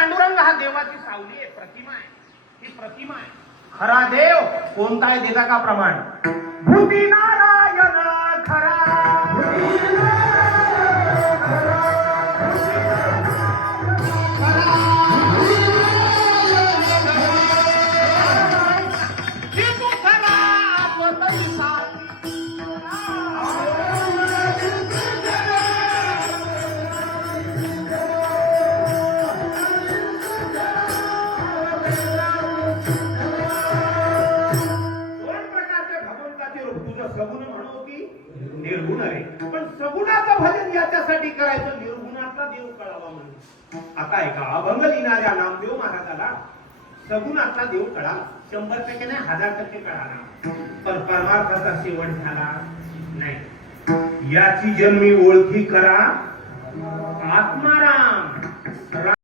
पांडुरंग हा देवाची सावली आहे, प्रतिमा आहे. ही प्रतिमा आहे. खरा देव कोणता आहे देता का प्रमाण? भूती नारायण खरा. सगुण म्हणू की निर्गुण आहे, पण सगुणाचं भजन याच्यासाठी करायचं निर्गुणातला देव कळावा म्हणून. आता ऐका, अभंग लिहिणाऱ्या नामदेव महाराजाला सगुणातला देव कळाला, 100% नाही 1000% कळाला, पण परमार्थाचा शेवट झाला नाही. याची जन्मी ओळखी करा आत्माराम.